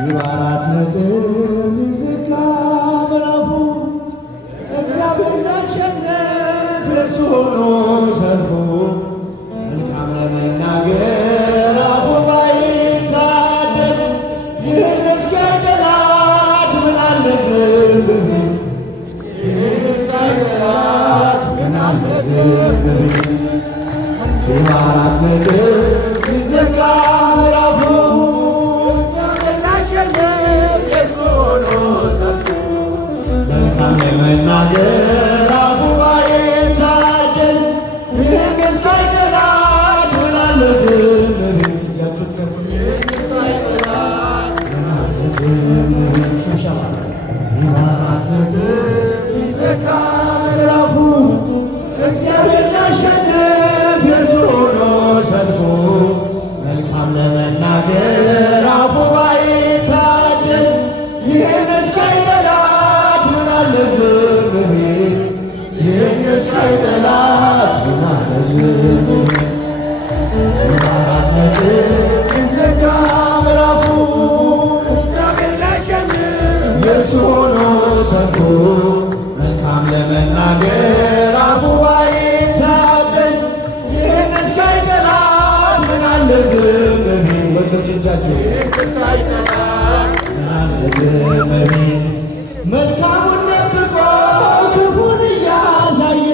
በአራት ነጥብ ይዘጋ ምዕራፉ እግዚአብሔር ላሸነፍ የእርሱ ሆኖ ሰልፉ መልካም ለመናገር አፉ ባይታደል ይህን እስካይ ጠላት ምን አለ ዝም ቢል ይህን እስካይ ጠላት ምን አለ ዝም ቢል በአራት ነጥብ ይዘጋ ምዕራፉ መልካም ለመናገር አፉ ባይታደል ይህን እስካይ ጠላት ምን አለ ዝም ቢል እጃችሁን ከፍ ይህን እስካይ ጠላት ምን አለ ዝም ቢል ሽብሸባ በአራት ነጥብ ይዘጋ ምዕራፉ እግዚአብሔር ላሸንፍ የእርሱ ሆኖ ሰልፉ መልካም ለመናገር አፉ ባይታደል ይህን እስካይ ጠላት ምን አለ ዝም ቢል ይህን እስካይ ጠላት ምን አለ ዝም ቢል በአራት ነጥብ ይዘጋ ምዕራፉ እግዚአብሔር ላሸንፍ የእርሱ ሆኖ ሰልፉ መልካም ለመናገር አፉ ባይታደል ይህን እስካይ ጠላት ምን አለ ዝም ቢል ወንዶች እጃችሁ ይህን እስካይ ጠላት ምን አለ ዝም ቢል መልካሙን ደብቆ ክፉን እያሳየ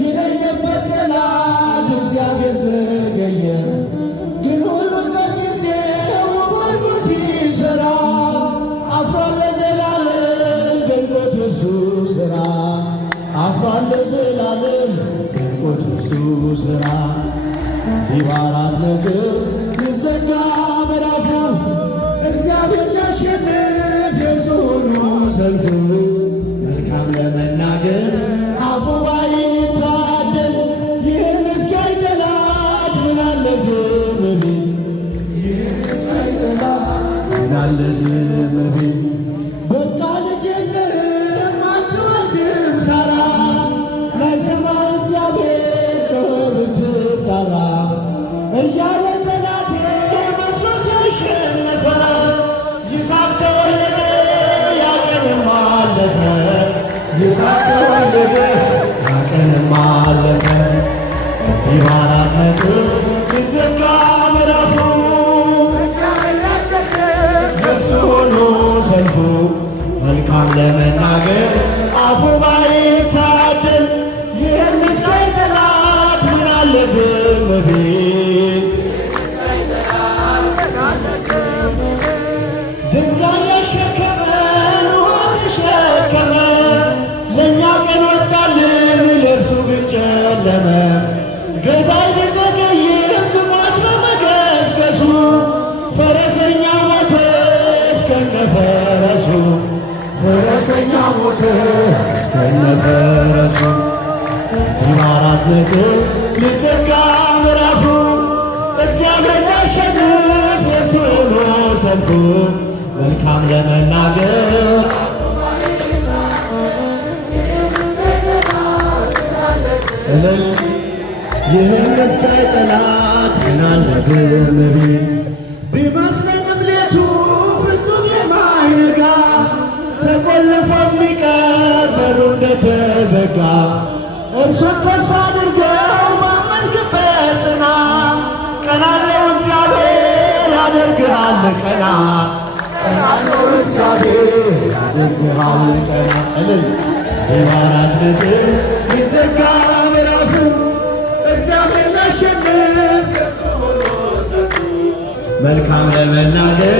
ይለኝ ነበር ጠላት እግዚአብሔር ዘገየ ግን ሁሉን በጊዜው ወጉን ሲሰራ አፍሯል ለዘላለም ደንቆት እርሱ ሥራ አፍሯል ለዘላለም ደንቆት እርሱ ሥራ በአራት ነጥብ ይዘጋ ምዕራፉ እግዚአብሔር ላሸንፍ የእርሱ ሆኖ ሰልፉ መልካም ለመናገር አፉ ባይታደል ይህን እስካይ ጠላት ምን አለ ዝም ቢል ይህን እስካይ ጠላት ምን አለ ዝም ቢል በቃ ልጅ የለህም አትወልድም ሳራ ላይሰማ እግዚአብሔር ጮኸ ብትጣራ እያለ ጠላቴ መስሎት ያሸነፈ ይስሐቅ ተወለደ ያ ቀንም አለፈ ይስሐቅ ተወለደ ያ ቀንም አለፈ በአራት ነጥብ ይዘጋ ምዕራፉ የእርሱ ሆኖ ሰልፉ መልካም ለመናገር አፉ ባይታደል ይህን እስካይ ጠላት ምን አለ ዝም ቢል ድንጋይ ያሸከመን ውሃ ተሸከመ ለእኛ ቀን ወጣልን ለእርሱ ግን ጨለመ ገዳይ ቢዘገይም ልማት በመገስገሱ ፈረሰኛ ሞተ እስከነ ፈረሱ ፈረሰኛ ሞተ እስከነ ፈረሱ በአራት ነጥብ ይዘጋ ምዕራፉ እግዚአብሔር ላሸንፍ የእርሱ ሆኖ ሰልፉ መልካም ለመናገር እልል ይህን እስካይ ጠላት ምን አለ ዝም ቢል ቢመስለንም ሌቱ ፍጹም የማይነጋ ተቆልፎ የሚቀር በሩ እንደተዘጋ እርሱን ተስፋ አድርገው ባመንክበት ጽና ቀና አለው እግዚአብሔር ያደርግሃል ቀና ቀና አለው እግዚአብሔር ያደርግሃል ቀና እልል በአራት ነጥብ ይዘጋ ምዕራፉ እግዚአብሔር ላሸንፍ የእርሱ ሆኖ ሰልፉ መልካም ለመናገር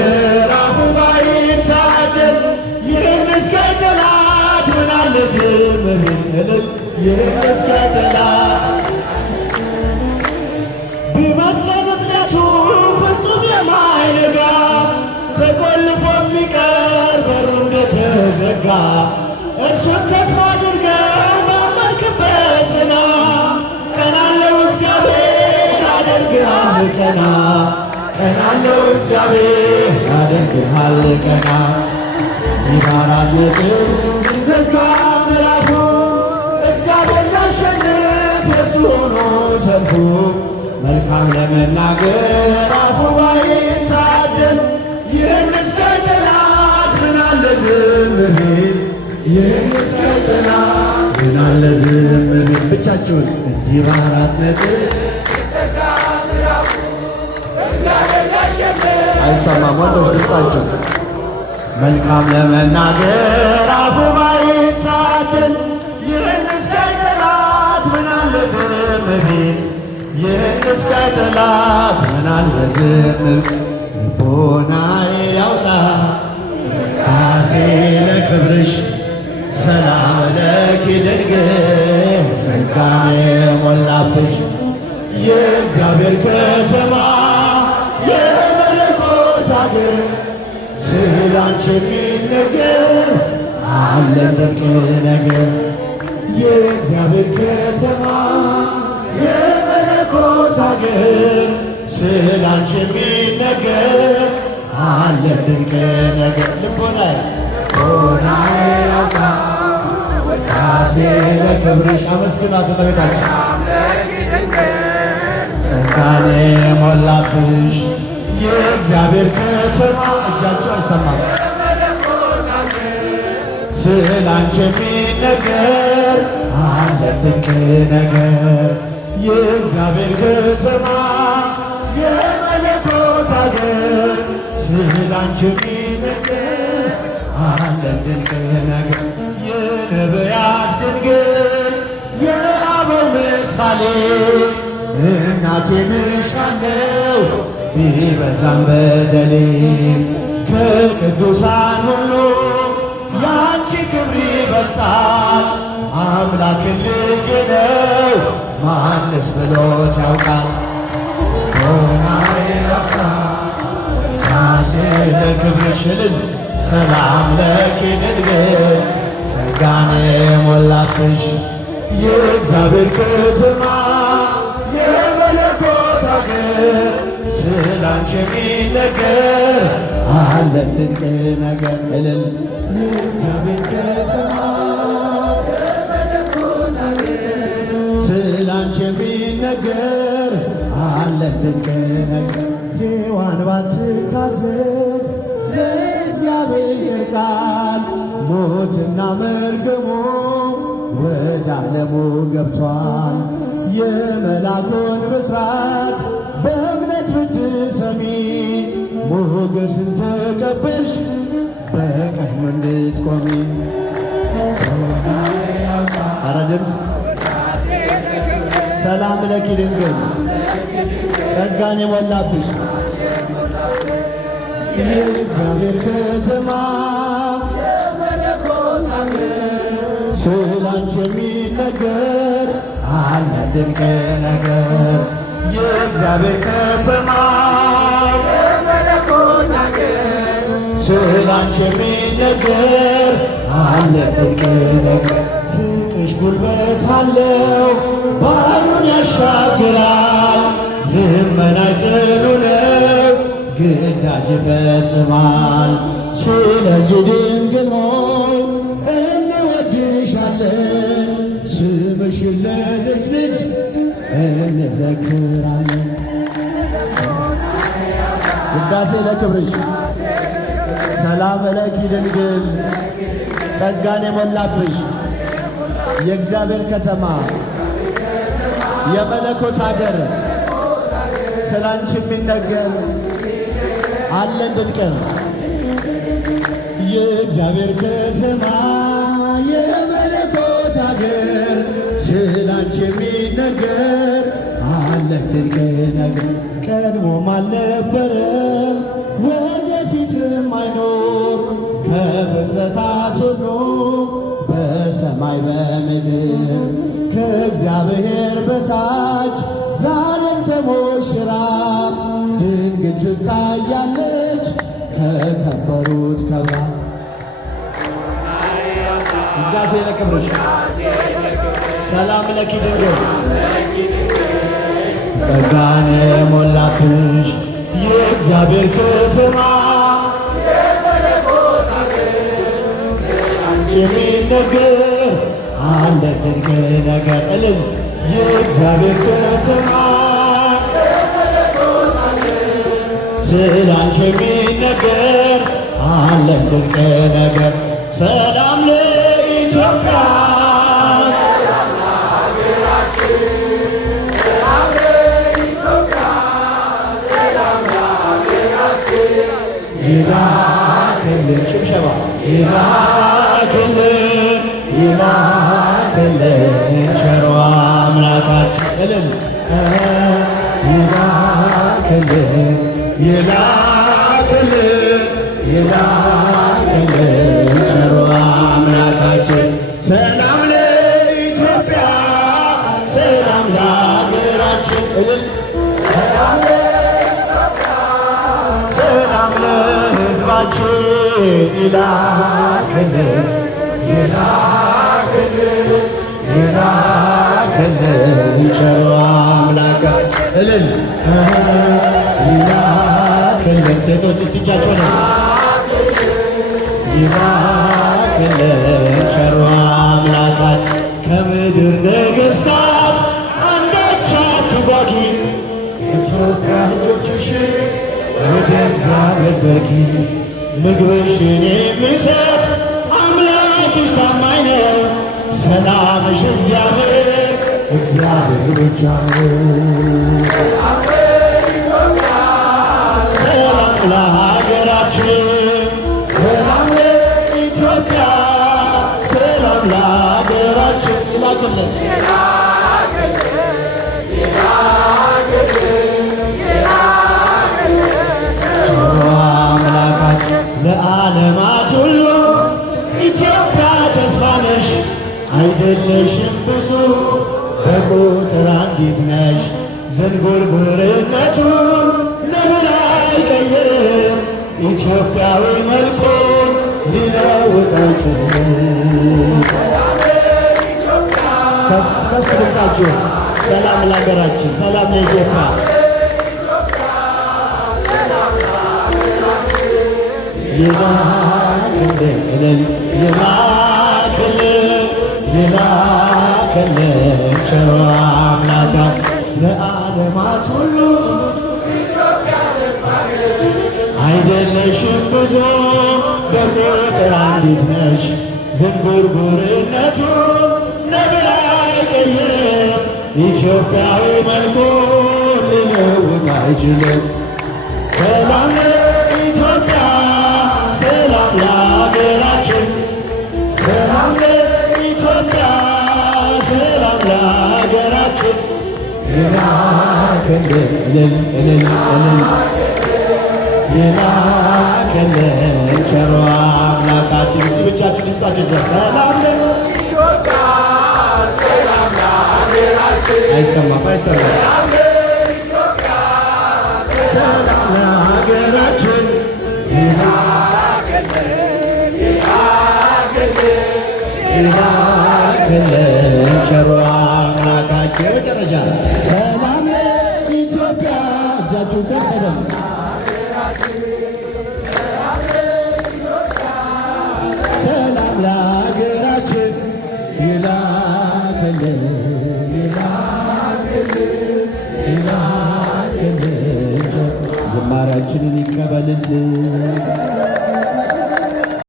አፉ ባይታደል ይህን እስካይ ጠላት ምን አለ ዝም ቢል እልል ይህን እስካይ ጠላት ቢመስለን እምነቱ ፍጹም የማይነጋ ተቆልፎ የሚቀር በሩ እንደተዘጋ እርሱን ተስፋ አድርገው ባመንክበት ጽና ቀና አለው እግዚአብሔር ያደርግሃል ቀና ቀና አለው እግዚአብሔር ያደርግሃል ቀና በአራት ነጥብ ይዘጋ ምዕራፉ እግዚአብሔር ላሸንፍ የእርሱ ሆኖ ሰልፉ መልካም ለመናገር አፉ ባይታደል ይህንስ ቢል የሚያስቀጥላ ምን አለ ዝም ቢል ብቻችሁን እንዲህ በአራት ነጥብ አይሰማም ወንዶች ድምፃችሁ መልካም ለመናገር አፉ ባይታደል ይህን እስከ ጠላት ምን አለ ዝም ቢል ይህን እስከ ጠላት ምን አለ ዝም ልቦናዬ ያውጣ ራሴ ለክብርሽ ሰላም ለኪ ድንግል ጸጋን የሞላብሽ የእግዚአብሔር ከተማ የመለኮት አገር ስላንቺ የሚነገር አለን ድንቅ ነገር የእግዚአብሔር ከተማ የመለኮት አገር ስላንቺ የሚነገር አለን ድንቅ ነገር ልቦናዬ ያውጣ ውዳሴ ለክብርሽ አመስግናት እመቤታችን ጸጋን የሞላብሽ የእግዚአብሔር ከተማ እጃችሁ አይሰማም ስላንቺ የሚነገር አለ ድንቅ ነገር የእግዚአብሔር ከተማ የመለኮት አገር ስላንቺ የሚነገር አለ ድንቅ ነገር የነቢያት ድንግል የአበው ምሳሌ እናቴ ልሻለው ቢበዛም በደሌ ከቅዱሳን ሁሉ ያንቺ ክብር ይበልጣል አምላክን ልጅ ነው ማንስ ብሎት ያውቃል ሆናዬ ራሴ ለክብርሽ እልል ሰላም ለኪ ድንግል ጸጋን የሞላብሽ የእግዚአብሔር ከተማ የመለኮት አገር ስላንቺ የሚነገር አለ ድንቅ ነገር እልል የእግዚአብሔር ከተማ የመለኮት አገር ስላንቺ የሚነገር አለ ድንቅ ነገር ሔዋን ባትታዘዝ ለእግዚአብሔር ቃል ሞትና መርገሙ ወደ ዓለሙ ገብቷል የመላኩን ብስራት በእምነት ብትሰሚ ሞገስን ተቀበልሽ በቀኝ እንድትቆሚ ኧረ ድምፅ ሰላም ለኪ ድንግል ጸጋን የሞላብሽ የእግዚአብሔር ከተማ የመለኮት አገር ስላንቺ የሚነገር አለ ድንቅ ነገር የእግዚአብሔር ከተማ የመለኮት አገር ስላንቺ የሚነገር አለ ድንቅ ነገር ፍቅርሽ ጉልበት አለው ባሕሩን ያሻግራል ልመናሽ ጽኑ ነው ግዳጅ ይፈጽማል ስለዚህ ድንግል ሆይ እንወድሻለን ስምሽን ለልጅ ልጅ እንዘክራለን ውዳሴ ለክብርሽ ሰላም ለኪ ድንግል ጸጋን የሞላብሽ የእግዚአብሔር ከተማ የመለኮት አገር ስላንቺ የሚነገር አለን ድንቅ የእግዚአብሔር ከተማ የመለኮት አገር ስላንቺ የሚነገር አለን ድንቅ ነገር ቀድሞም አልነበረም ወደፊትም አይኖር ከፍጥረታት ሁሉ በሰማይ በምድር ከእግዚአብሔር በታች ዛሬም ተሞሽራ ድንግል ትታያለች ከከበሩት ከብራ ውዳሴ ለክብርሽ ሰላም ለኪ ድንግል ጸጋን የሞላብሽ የእግዚአብሔር ከተማ የመለኮት አገር ስላንቺ የሚነገር አለ ድንቅ ነገር እልል የእግዚአብሔር ከተማ የመለኮት አገር ስላንቺ የሚነገር አለ ድንቅ ነገር ይላክልን ሽብሸባ ይላክልን ይላክልን ቸሮ አምላካችን እልል ይላክልን ይላክልን ይላክልን ቸሮ አምላካችን ሰላም ለኢትዮጵያ ሰላም ለሀገራችን እልል ሰላም ለኢትዮጵያ ሰላም ለሕዝባችን ይላክልን ይላክልን ይላክልን ቸሮ አምላካችን እልል ይላክልን ሴቶች እስቲ እጃችሁን ይላክልን ቸሮ አምላካችን ከምድር ነገሥታት አንዳች አትጓጊ ኢትዮጵያ እጆችሽን ወደ እግዚአብሔር ዘርጊ ምግብሽን የሚሰጥ አምላክሽ ታማኝ ነው ሰላምሽ እግዚአብሔር ብቻ ነው ሰላም ለሀገራችን ሰላም ለኢትዮጵያ ሰላም ለሀገራችን ይላክልን ቸሮ አምላካችን ለዓለማት ሁሉ ኢትዮጵያ ተስፋ ነሽ አይደለሽም ብዙ በቁጥር አንዲት ነሽ ዝንጉርጉርነቱን ነብር አይቀይርም ኢትዮጵያዊ መልኩን ሊለውጥ አይችልም። ከፍ ድምፃችሁ ሰላም ለሀገራችን ሰላም ለኢትዮጵያ ይላክልን እልል ይላክልን ይላክልን ቸሮ አምላካችን ለዓለማት ሁሉ አይደለሽም ብዙ በቁጥር አንዲት ነሽ ዝንጉርጉርነቱን ነብር አይቀይርም ኢትዮጵያዊ መልኩን ሊለውጥ አይችልም። ሰላም ለኢትዮጵያ ሰላም ለሀገራችን ሰላም ለኢትዮጵያ ሰላም ለሀገራችን ይላክልን እልል እልል እልል ይላክልን ቸሮ አምላካችን እስቲ ብቻችን ድምፃችን ሰላም ለኢትዮጵያ ሰላም ለሀገራችን አይሰማም ሰላም ለኢትዮጵያ ሰላም ለሀገራችን ይላክልን ይላክልን ቸሮ አምላካችን የመጨረሻ ሰላም ለኢትዮጵያ እጃችሁ ከፍ በሉ ሰላም